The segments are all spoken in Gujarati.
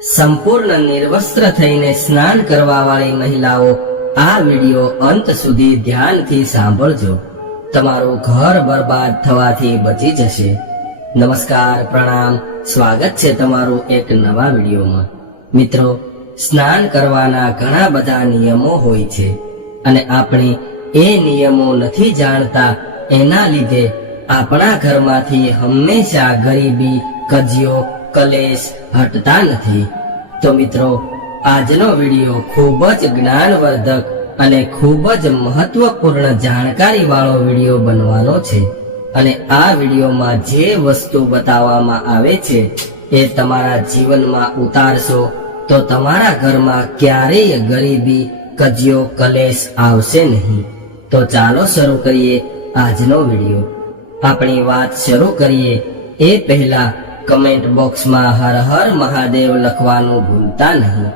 સંપૂર્ણ નિર્વસ્ત્ર થઈને સ્નાન કરવા વાળી મહિલાઓ, આ વિડિયો અંત સુધી ધ્યાનથી સાંભળજો. તમારું ઘર બરબાદ થવાથી બચી જશે. નમસ્કાર, પ્રણામ. સ્વાગત છે તમારું એક નવા વિડીયોમાં. મિત્રો, સ્નાન કરવાના ઘણા બધા નિયમો હોય છે અને આપણે એ નિયમો નથી જાણતા એના લીધે આપણા ઘરમાંથી હંમેશા ગરીબી, કજિયો કલેશ હટતા નથી. તો મિત્રો, આજનો વીડિયો ખૂબ જ જ્ઞાનવર્ધક અને ખૂબ જ મહત્વપૂર્ણ જાણકારી વાળો વીડિયો બનવાનો છે. અને આ વિડીયોમાં જે વસ્તુ બતાવવામાં આવે છે, એ તમારા જીવનમાં ઉતારશો, તો તમારા ઘરમાં ક્યારેય ગરીબી, કજિયો, કલેશ આવશે નહીં. તો ચાલો શરૂ કરીએ આજનો વીડિયો. આપણી વાત શરૂ કરીએ એ પહેલા કમેન્ટ બોક્સમાં હર હર મહાદેવ લખવાનું ભૂલતા નહીં.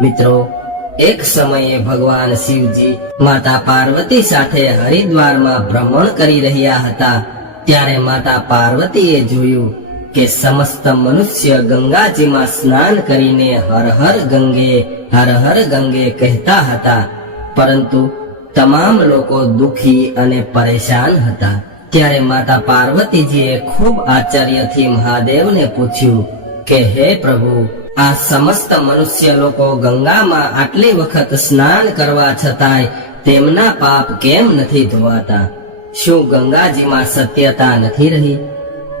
મિત્રો, એક સમયે ભગવાન શિવજી માતા પાર્વતી સાથે હરિદ્વારમાં ભ્રમણ કરી રહ્યા હતા, ત્યારે માતા પાર્વતીએ જોયું કે સમસ્ત મનુષ્ય ગંગાજીમાં સ્નાન કરીને હર હર ગંગે, હર હર ગંગે કહેતા હતા. પરંતુ તમામ લોકો દુખી અને પરેશાન હતા. ત્યારે માતા પાર્વતીજીએ ખૂબ આશ્ચર્યથી મહાદેવને પૂછ્યું કે, હે પ્રભુ, આ સમસ્ત મનુષ્ય લોકો ગંગામાં આટલી વખત સ્નાન કરવા છતાંય તેમના પાપ કેમ નથી ધોવાતા? શું ગંગાજીમાં સત્યતા નથી રહી?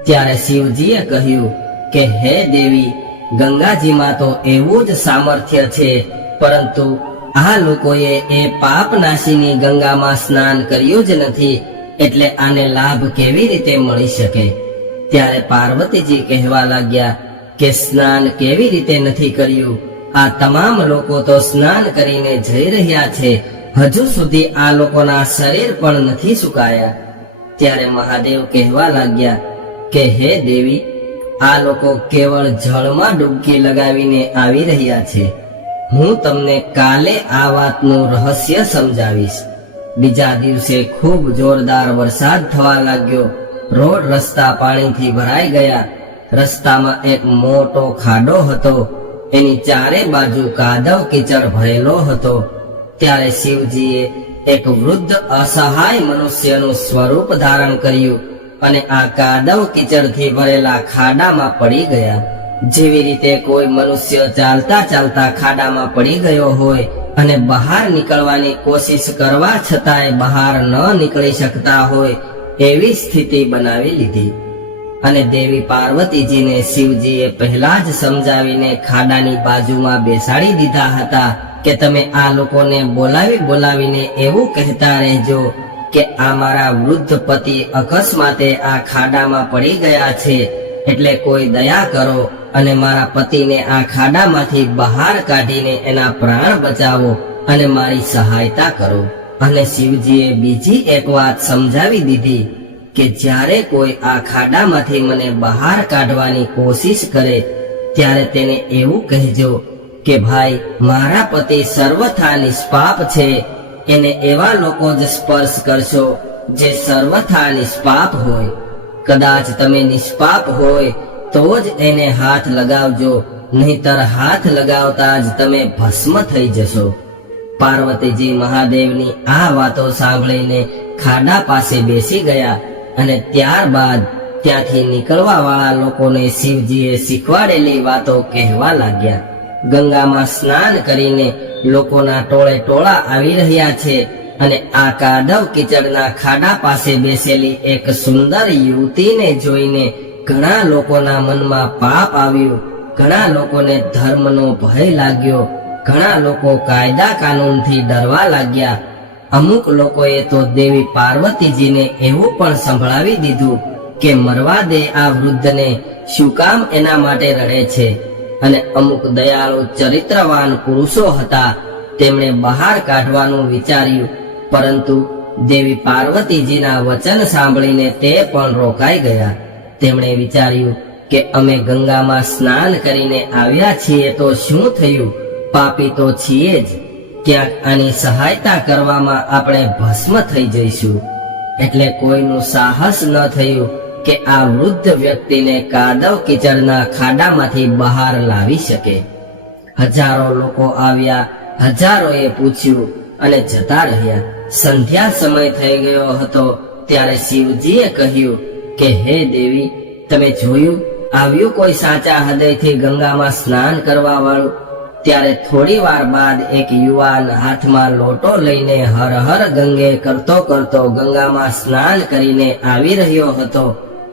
ત્યારે શિવજીએ કહ્યું કે, હે દેવી, ગંગાજીમાં તો એવું જ સામર્થ્ય છે, પરંતુ આ લોકોએ એ પાપ નાશીની ગંગામાં સ્નાન કર્યું જ નથી એટલે આને લાભ કેવી રીતે મળી શકે? ત્યારે પાર્વતીજી કહેવા લાગ્યા કે સ્નાન કેવી રીતે નથી કર્યું? આ તમામ લોકો તો સ્નાન કરીને જઈ રહ્યા છે. હજુ સુધી આ લોકોના શરીર પણ નથી સુકાયા. ત્યારે મહાદેવ કહેવા લાગ્યા કે, હે દેવી, આ લોકો કેવળ જળમાં ડૂબકી લગાવીને આવી રહ્યા છે. હું તમને કાલે આ વાતનું રહસ્ય સમજાવીશ. બીજા દિવસે ખૂબ જોરદાર વરસાદ થવા લાગ્યો. રોડ રસ્તા પાણીથી ભરાઈ ગયા. રસ્તામાં એક મોટો ખાડો હતો. એની ચારે બાજુ કાદવ કીચડ ભરેલો હતો. ત્યારે શિવજીએ એક વૃદ્ધ અસહાય મનુષ્યનું સ્વરૂપ ધારણ કર્યું અને આ કાદવ કીચડથી ભરેલા ખાડામાં પડી ગયા. જેવી રીતે કોઈ મનુષ્ય ચાલતા ચાલતા ખાડામાં પડી ગયો હોય અને બહાર નીકળવાની કોશિશ કરવા છતાંય બહાર ન નીકળી શકતા હોય એવી સ્થિતિ બનાવી લીધી. અને દેવી પાર્વતીજીને શિવજીએ પહેલા જ સમજાવીને ખાડાની બાજુમાં બેસાડી દીધા હતા કે તમે આ લોકોને બોલાવી બોલાવીને એવું કહેતા રહેજો કે આ મારા વૃદ્ધ પતિ અકસ્માતે આ ખાડામાં પડી ગયા છે. એટલે કોઈ દયા કરો અને મારા પતિને આ ખાડામાંથી બહાર કાઢીને એના પ્રાણ બચાવો અને મારી સહાયતા કરો. અને શિવજીએ બીજી એક વાત સમજાવી દીધી કે જ્યારે કોઈ આ ખાડામાંથી મને બહાર કાઢવાની કોશિશ કરે, ત્યારે તેને એવું કહેજો કે, ભાઈ, મારા પતિ સર્વથા નિષ્પાપ છે. એને એવા લોકો જ સ્પર્શ કરશો જે સર્વથા નિષ્પાપ હોય. કદાચ તમે નિષ્પાપ હોય તો જ એને હાથ લગાવજો, નહીતર હાથ લગાવતા જ તમે ભસ્મ થઈ જશો. પાર્વતીજી મહાદેવની આ વાતો સાંભળીને ખાડા પાસે બેસી ગયા અને ત્યારબાદ ત્યાંથી નીકળવા વાળા લોકોને શિવજીએ શીખવાડેલી વાતો કહેવા લાગ્યા. ગંગામાં સ્નાન કરીને લોકોના ટોળે ટોળા આવી રહ્યા છે અને આ કાદવ કિચડના ખાડા પાસે બેસેલી એક સુંદર યુવતીને જોઈને ઘણા લોકોના મનમાં પાપ આવ્યું, ઘણા લોકોને ધર્મનો ભય લાગ્યો, ઘણા લોકો કાયદા કાનૂનથી ડરવા લાગ્યા. અમુક લોકોએ તો દેવી પાર્વતીજીને એવું પણ સંભળાવી દીધું કે મરવા દે આ વૃદ્ધને, શું કામ એના માટે રડે છે? અને અમુક દયાળુ ચરિત્રવાન પુરુષો હતા, તેમણે બહાર કાઢવાનું વિચાર્યું, પરંતુ દેવી પાર્વતીજીના વચન સાંભળીને તે પણ રોકાઈ ગયા. તેમણે વિચાર્યું કે અમે ગંગામાં સ્નાન કરીને આવ્યા છીએ તો શું થયું? પાપી તો છીએ જ. ક્યાંક આની સહાયતા કરવામાં આપણે ભસ્મ થઈ જઈશું. એટલે કોઈનું સાહસ ન થયું કે આ વૃદ્ધ વ્યક્તિને કાદવ કીચડના ખાડામાંથી બહાર લાવી શકે. હજારો લોકો આવ્યા, હજારોએ પૂછ્યું અને જતા રહ્યા. સંધ્યા સમય થઈ ગયો હતો ત્યારે શિવજીએ કહ્યું કે હે દેવી, તમે જોયું? આવ્યું કોઈ સાચા હૃદયથી ગંગામાં સ્નાન કરવા વાળું ત્યારે થોડી વાર બાદ એક યુવાન હાથમાં લોટો લઈને હર હર ગંગે કરતો કરતો ગંગામાં સ્નાન કરીને આવી રહ્યો હતો.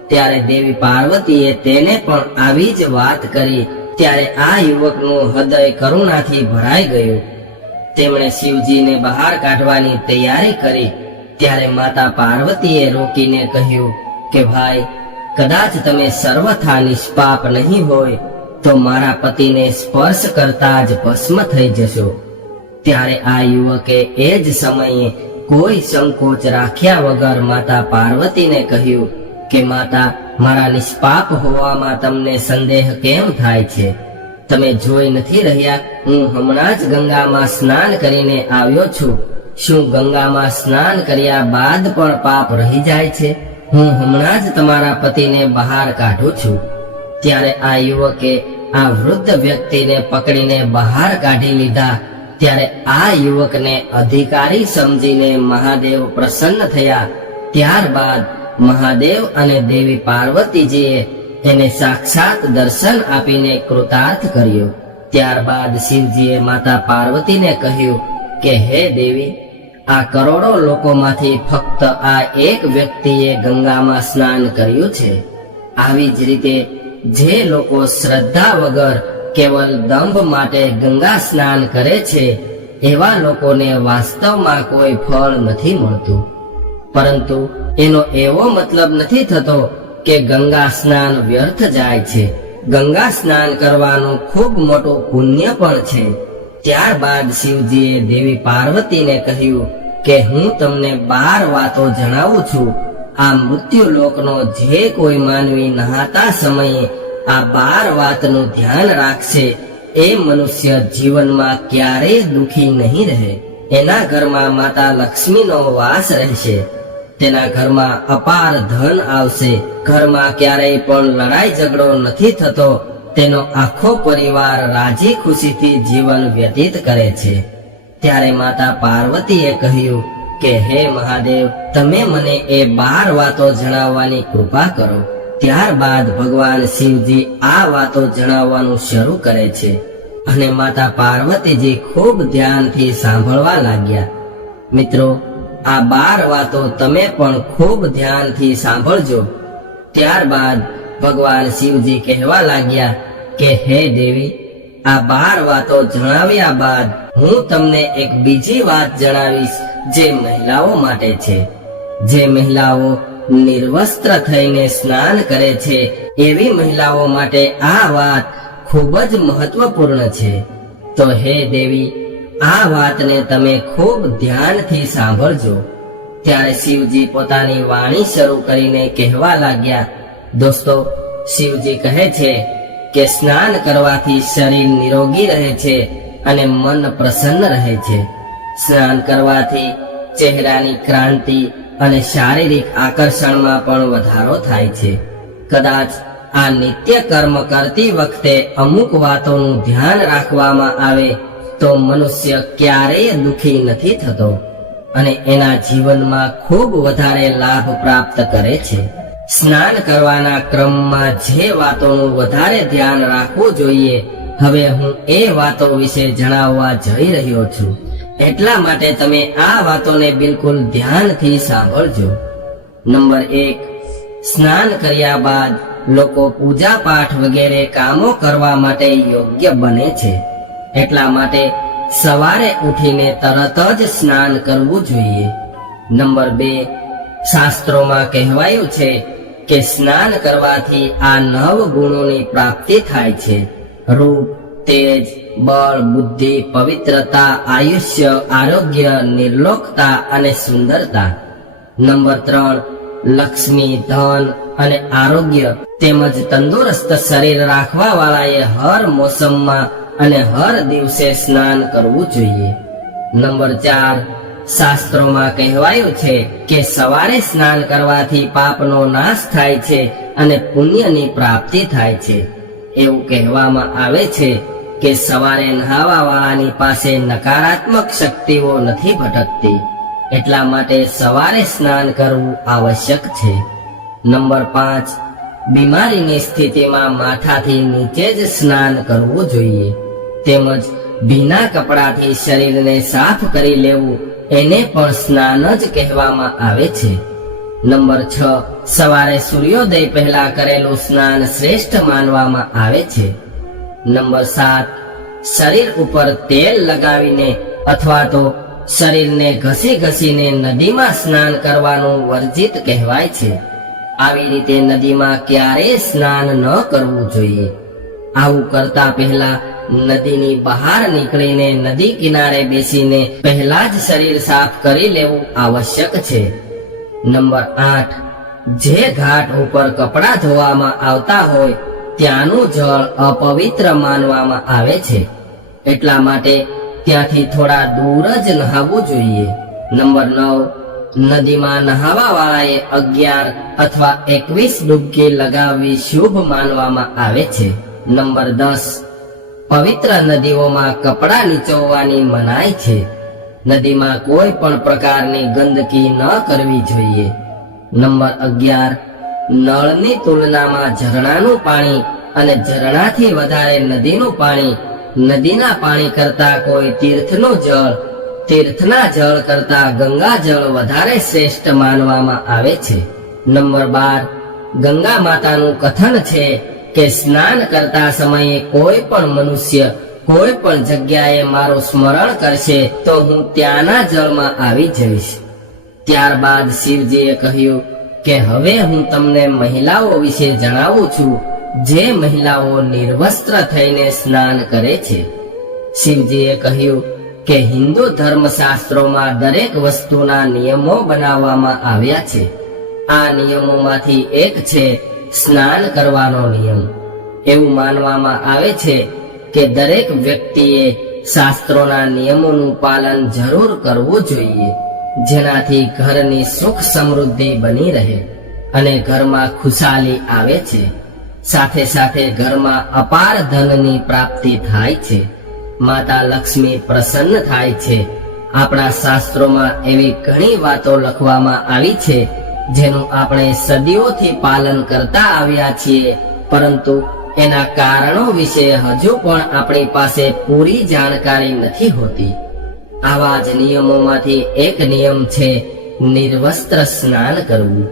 ત્યારે દેવી પાર્વતીએ તેને પણ આવી જ વાત કરી. ત્યારે આ યુવકનું હૃદય કરુણાથી ભરાઈ ગયું. તેમણે શિવજીને બહાર કાઢવાની તૈયારી કરી. ત્યારે માતા પાર્વતીએ રોકીને કહ્યું કે ભાઈ, કદાચ તમે સર્વથા નિષ્પાપ નહીં હોય, તો મારા પતિને સ્પર્શ કરતા જ ભસ્મ થઈ જશો. ત્યારે આ યુવકે એ જ સમયે કોઈ સંકોચ રાખ્યા વગર માતા પાર્વતીને કહ્યું કે, માતા, મારા નિષ્પાપ હોવામાં તમને સંદેહ કેમ થાય છે? તમે જોઈ નથી રહ્યા, હું હમણાં જ ગંગામાં સ્નાન કરીને આવ્યો છું. શું ગંગામાં સ્નાન કર્યા બાદ પણ પાપ રહી જાય છે? હું હમણાં જ તમારા પતિને બહાર કાઢું છું. ત્યારે આ યુવકે આ વૃદ્ધ વ્યક્તિને પકડીને બહાર કાઢી લીધા. ત્યારે આ યુવકને અધિકારી સમજીને મહાદેવ પ્રસન્ન થયા. ત્યારબાદ મહાદેવ અને દેવી પાર્વતીજીએ એને સાક્ષાત દર્શન આપીને કૃતાર્થ કર્યો. ત્યારબાદ શિવજીએ માતા પાર્વતીને કહ્યું કે, હે દેવી આ કરોડો લોકોમાંથી ફક્ત આ એક વ્યક્તિએ ગંગામાં સ્નાન કર્યું છે. આવી જ રીતે જે લોકો શ્રદ્ધા વગર કેવલ દંભ માટે ગંગા સ્નાન કરે છે, એવા લોકોને વાસ્તવમાં કોઈ ફળ નથી મળતું. પરંતુ એનો એવો મતલબ નથી થતો કે ગંગા સ્નાન વ્યર્થ જાય છે. ગંગા સ્નાન કરવાનું ખૂબ મોટું પુણ્ય પણ છે. ત્યારબાદ શિવજીએ દેવી પાર્વતીને કહ્યું કે હું તમને બાર વાતો જણાવું છું. આ મૃત્યુ લોકનો જે કોઈ માનવી નહાતા સમયે આ બાર વાતનું ધ્યાન રાખશે, એ મનુષ્ય જીવનમાં ક્યારેય દુખી નહીં રહે. એના ઘરમાં માતા લક્ષ્મીનો વાસ રહેશે. તેના ઘરમાં અપાર ધન આવશે. ઘરમાં ક્યારેય પણ લડાઈ ઝઘડો નથી થતો. તેનો આખો પરિવાર રાજી ખુશીથી જીવન વ્યતીત કરે છે. ત્યારે માતા પાર્વતીએ કહ્યું કે, હે મહાદેવ, તમે મને એ બાર વાતો જણાવવાની કૃપા કરો. ત્યારબાદ ભગવાન શિવજી આ વાતો જણાવવાનું શરૂ કરે છે. અને માતા પાર્વતીજી ખૂબ ધ્યાનથી સાંભળવા લાગ્યા. મિત્રો, આ બાર વાતો તમે પણ ખૂબ ધ્યાનથી સાંભળજો. ત્યારબાદ ભગવાન શિવજી કહેવા લાગ્યા કે, હે દેવી, આ બાર વાતો જણાવ્યા બાદ હું તમને એક બીજી વાત જણાવીશ જે મહિલાઓ માટે છે. જે મહિલાઓ નિર્વસ્ત્ર થઈને સ્નાન કરે છે, એવી મહિલાઓ માટે આ વાત ખૂબ જ મહત્વપૂર્ણ છે. તો હે દેવી, આ વાતને તમે ખૂબ ધ્યાનથી સાંભળજો. ત્યારે શિવજી પોતાની વાણી શરૂ કરીને કહેવા લાગ્યા દોસ્તો, શિવજી કહે છે કે સ્નાન કરવાથી શરીર નિરોગી રહે છે અને મન પ્રસન્ન રહે છે. સ્નાન કરવાથી ચહેરાની ક્રાંતિ અને શારીરિક આકર્ષણમાં પણ વધારો થાય છે. કદાચ આ નિત્ય કર્મ કરતી વખતે અમુક વાતોનું ધ્યાન રાખવામાં આવે તો મનુષ્ય ક્યારેય દુખી નથી થતો અને એના જીવનમાં ખૂબ વધારે લાભ પ્રાપ્ત કરે છે. સ્નાન કરવાના ક્રમમાં જે વાતોનું વધારે ધ્યાન રાખવું જોઈએ, હવે હું એ વાતો વિશે જણાવવા જઈ રહ્યો છું. એટલા માટે તમે આ વાતોને બિલકુલ ધ્યાનથી સાંભળજો. નંબર એક, સ્નાન કર્યા બાદ લોકો પૂજા પાઠ વગેરે કામો કરવા માટે યોગ્ય બને છે. એટલા માટે સવારે ઉઠીને તરત જ સ્નાન કરવું જોઈએ. નંબર બે, શાસ્ત્રોમાં કહેવાયું છે કે સ્નાન કરવાથી આ નવ ગુણોની પ્રાપ્તિ થાય છે. રૂપ, તેજ, બળ, બુદ્ધિ, પવિત્રતા, આયુષ્ય, આરોગ્ય, નિર્લોકતા અને સુંદરતા. નંબર ત્રણ, લક્ષ્મી, ધન અને આરોગ્ય તેમજ તંદુરસ્ત શરીર રાખવા વાળાએ હર મોસમમાં અને હર દિવસે સ્નાન કરવું જોઈએ. નંબર ચાર શાસ્ત્રોમાં કહેવાયું છે કે સવારે સ્નાન કરવાથી પાપનો નાશ થાય છે અને પુણ્યની પ્રાપ્તિ થાય છે. એવું કહેવામાં આવે છે કે સવારે નહાવા વાળાની પાસે નકારાત્મક શક્તિઓ નથી ભટકતી. એટલા માટે સવારે સ્નાન કરવું આવશ્યક છે. નંબર પાંચ, બીમારીની સ્થિતિમાં માથાથી નીચે જ સ્નાન કરવું જોઈએ. તેમજ ભીના કપડાથી શરીરને સાફ કરી લેવું એને પણ સ્નાન જ કહેવામાં આવે છે. નંબર છ, સવારે સૂર્યોદય પહેલા કરેલું સ્નાન શ્રેષ્ઠ માનવામાં આવે છે. નંબર સાત, શરીર ઉપર તેલ લગાવીને અથવા તો શરીરને ઘસી ઘસીને નદીમાં સ્નાન કરવાનું વર્જિત કહેવાય છે. આવી રીતે નદીમાં ક્યારેય સ્નાન ન કરવું જોઈએ. આવું કરતા પહેલા નદીની બહાર નીકળીને નદી કિનારે બેસીને પહેલા જ શરીર સાફ કરી લેવું આવશ્યક છે. નંબર આઠ. જે ઘાટ ઉપર કપડાં ધોવામાં આવતા હોય, ત્યાંનું જળ અપવિત્ર માનવામાં આવે છે. એટલા માટે ત્યાંથી થોડા દૂર જ નહાવું જોઈએ. નંબર નવ. નદીમાં નહાવા વાળાએ અગિયાર અથવા એકવીસ ડૂબકી લગાવવી શુભ માનવામાં આવે છે. નંબર દસ. પવિત્ર નદીઓમાં કપડાં નીચોવવાની મનાય છે. નદીમાં કોઈ પણ પ્રકારની ગંદકી ન કરવી જોઈએ. નંબર અગિયાર, નળની તુલનામાં ઝરણાનું પાણી અને ઝરણાથી વધારે નદીનું પાણી, નદીના પાણી કરતા કોઈ તીર્થનું જળ, તીર્થના જળ કરતા ગંગા જળ વધારે શ્રેષ્ઠ માનવામાં આવે છે. નંબર બાર, ગંગા માતાનું કથન છે કે સ્નાન કરતા સમયે કોઈ પણ મનુષ્ય કોઈ પણ જગ્યાએ મારું સ્મરણ કરશે, તો હું ત્યાંના જળમાં આવી જઈશ. ત્યારબાદ શિવજીએ કહ્યું કે હવે હું તમને મહિલાઓ વિશે જણાવું છું, જે મહિલાઓ નિર્વસ્ત્ર થઈને સ્નાન કરે છે. શિવજીએ કહ્યું કે હિન્દુ ધર્મશાસ્ત્રોમાં દરેક વસ્તુના નિયમો બનાવવામાં આવ્યા છે. આ નિયમોમાંથી એક છે સ્નાન કરવાનો નિયમ. એવું માનવામાં આવે છે કે દરેક વ્યક્તિએ શાસ્ત્રોના નિયમોનું પાલન જરૂર કરવું જોઈએ, જેનાથી ઘરની સુખ સમૃદ્ધિ બની રહે અને ઘરમાં ખુશાલી આવે છે. સાથે સાથે ઘરમાં અપાર ધનની પ્રાપ્તિ થાય છે. માતા લક્ષ્મી પ્રસન્ન થાય છે. આપણા શાસ્ત્રોમાં એવી ઘણી વાતો લખવામાં આવી છે જેનું આપણે સદીઓથી પાલન કરતા આવ્યા છીએ. પરંતુ એના કારણો વિશે હજુ પણ આપણી પાસે પૂરી જાણકારી નથી હોતી. આવા જ નિયમોમાંથી એક નિયમ છે, નિર્વસ્ત્ર સ્નાન કરવું.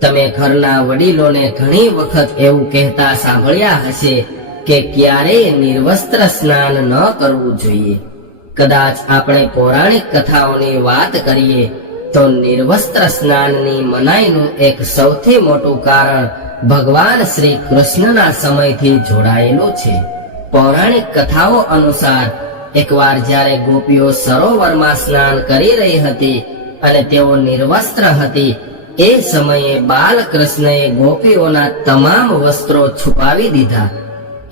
તમે ઘરના વડીલોને ઘણી વખત એવું કહેતા સાંભળ્યા હશે કે ક્યારેય નિર્વસ્ત્ર સ્નાન ન કરવું જોઈએ. કદાચ આપણે પૌરાણિક કથાઓની વાત કરીએ તો નિર્વસ્ત્ર સ્નાનની મનાઈનું એક સૌથી મોટું કારણ ભગવાન શ્રી કૃષ્ણના સમયથી જોડાયેલું છે. પૌરાણિક કથાઓ અનુસાર, એકવાર જ્યારે ગોપીઓ સરોવરમાં સ્નાન કરી રહી હતી અને તેઓ નિર્વસ્ત્ર હતી, એ સમયે બાલકૃષ્ણએ ગોપીઓના તમામ વસ્ત્રો છુપાવી દીધા.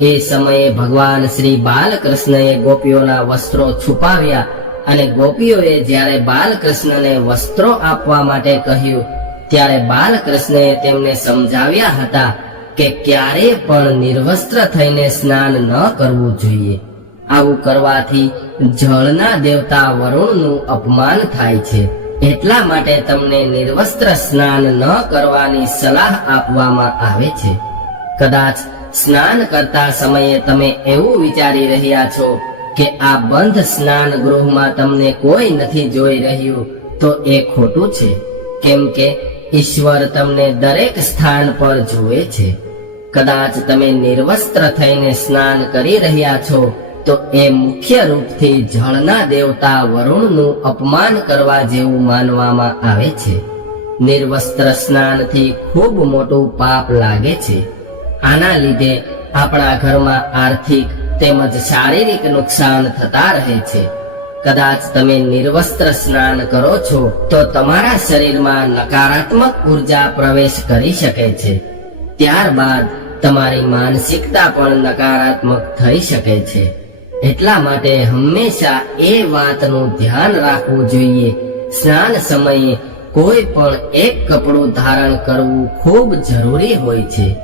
એ સમયે ભગવાન શ્રી બાલકૃષ્ણએ ગોપીઓના વસ્ત્રો છુપાવ્યા અને ગોપીઓએ જ્યારે બાલકૃષ્ણને વસ્ત્રો આપવા માટે કહ્યું, ત્યારે બાલકૃષ્ણએ તેમને સમજાવ્યા હતા કે ક્યારે પણ નિર્વસ્ત્ર થઈને સ્નાન ન કરવું જોઈએ. આવું કરવાથી જળના દેવતા વરુણનું અપમાન થાય છે. એટલા માટે તમને નિર્વસ્ત્ર સ્નાન ન કરવાની સલાહ આપવામાં આવે છે. કદાચ સ્નાન કરતા સમયે તમે એવું વિચારી રહ્યા છો કે આ બંધ સ્નાન ગૃહમાં તમને કોઈ નથી જોઈ રહ્યું, તો એ ખોટું છે. કેમ કે ઈશ્વર તમને દરેક સ્થાન પર જુએ છે. કદાચ તમે નિર્વસ્ત્ર થઈને સ્નાન કરી રહ્યા છો, તો એ મુખ્ય રૂપથી જળના દેવતા વરુણનું અપમાન કરવા જેવું માનવામાં આવે છે. નિર્વસ્ત્ર સ્નાનથી ખૂબ મોટું પાપ લાગે છે. આના લીધે આપણા ઘરમાં આર્થિક તેમજ શારીરિક નુકસાન થતા રહે છે. કદાચ તમે નિર્વસ્ત્ર સ્નાન કરો છો, તો તમારા શરીરમાં નકારાત્મક ઊર્જા પ્રવેશ કરી શકે છે. ત્યારબાદ તમારી માનસિકતા પણ નકારાત્મક થઈ શકે છે. એટલા માટે હંમેશા એ વાતનું ધ્યાન રાખવું જોઈએ. સ્નાન સમયે કોઈ પણ એક કપડું ધારણ કરવું ખૂબ જરૂરી હોય છે.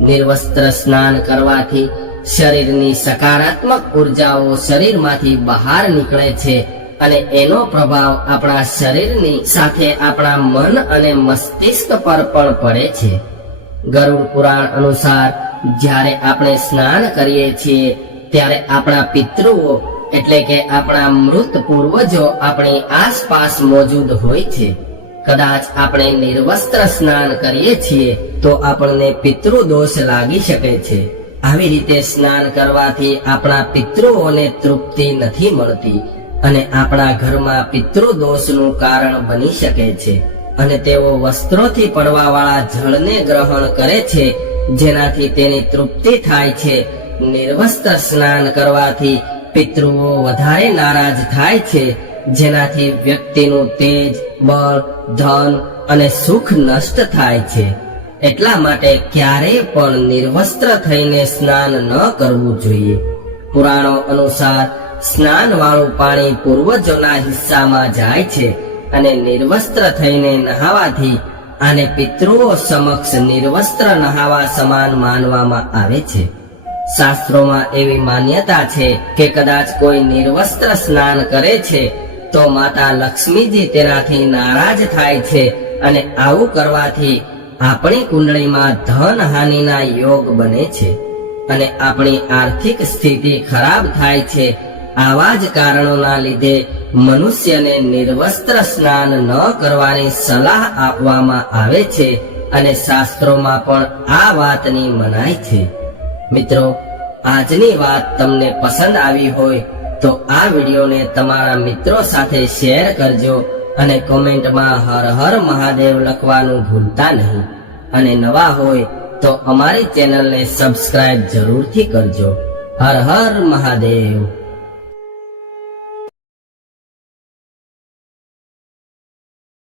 નિર્વસ્ત્ર સ્નાન કરવાથી શરીરની સકારાત્મક ઉર્જાઓ શરીરમાંથી બહાર નીકળે છે અને એનો પ્રભાવ આપણા શરીરની સાથે આપણા મન અને મસ્તિષ્ક પર પણ પડે છે. ગરુડ પુરાણ અનુસાર, જ્યારે આપણે સ્નાન કરીએ છીએ, ત્યારે આપણા પિતૃઓ, એટલે કે આપણા મૃત પૂર્વજો આપણી આસપાસ મોજૂદ હોય છે. કદાચ આપણે નિર્વસ્ત્ર સ્નાન કરીએ છીએ, તો આપણને પિતૃ દોષ લાગી શકે છે. આવી રીતે સ્નાન કરવાથી આપણા પિતૃઓને તૃપ્તિ નથી મળતી અને આપણા ઘરમાં પિતૃ દોષનું કારણ બની શકે છે અને તેઓ વસ્ત્રોથી પડવાવાળા જળને ગ્રહણ કરે છે, જેનાથી તેની તૃપ્તિ થાય છે. નિર્વસ્ત્ર સ્નાન કરવાથી પિતૃઓ વધારે નારાજ થાય છે, જેનાથી વ્યક્તિનું તેજ, બળ, ધન અને સુખ નષ્ટ થાય છે. એટલા માટે ક્યારેય પણ નિર્વસ્ત્ર થઈને સ્નાન ન કરવું જોઈએ. પુરાણો અનુસાર સ્નાન વાળું પાણી પૂર્વજોના હિસ્સામાં જાય છે અને નિર્વસ્ત્ર થઈને નહાવાથી આને પિતૃઓ સમક્ષ નિર્વસ્ત્ર નહાવા સમાન માનવામાં આવે છે. શાસ્ત્રોમાં એવી માન્યતા છે કે કદાચ કોઈ નિર્વસ્ત્ર સ્નાન કરે છે, તો માતા લક્ષ્મીજી તેનાથી નારાજ થાય છે અને આવું કરવાથી આપણી કુંડળીમાં ધન હાનિના યોગ બને છે અને આપણી આર્થિક સ્થિતિ ખરાબ થાય છે, આવા જ કારણોના લીધે મનુષ્યને નિર્વસ્ત્ર સ્નાન ન કરવાની સલાહ આપવામાં આવે છે અને શાસ્ત્રોમાં પણ આ વાતની મનાઈ છે. મિત્રો, આજની વાત તમને પસંદ આવી હોય તો આ વિડીયોને તમારા મિત્રો સાથે શેર કરજો અને કોમેન્ટમાં હર હર મહાદેવ લખવાનું ભૂલતા નહીં. અને નવા હોય તો અમારી ચેનલને સબસ્ક્રાઇબ જરૂરથી કરજો. હર હર મહાદેવ.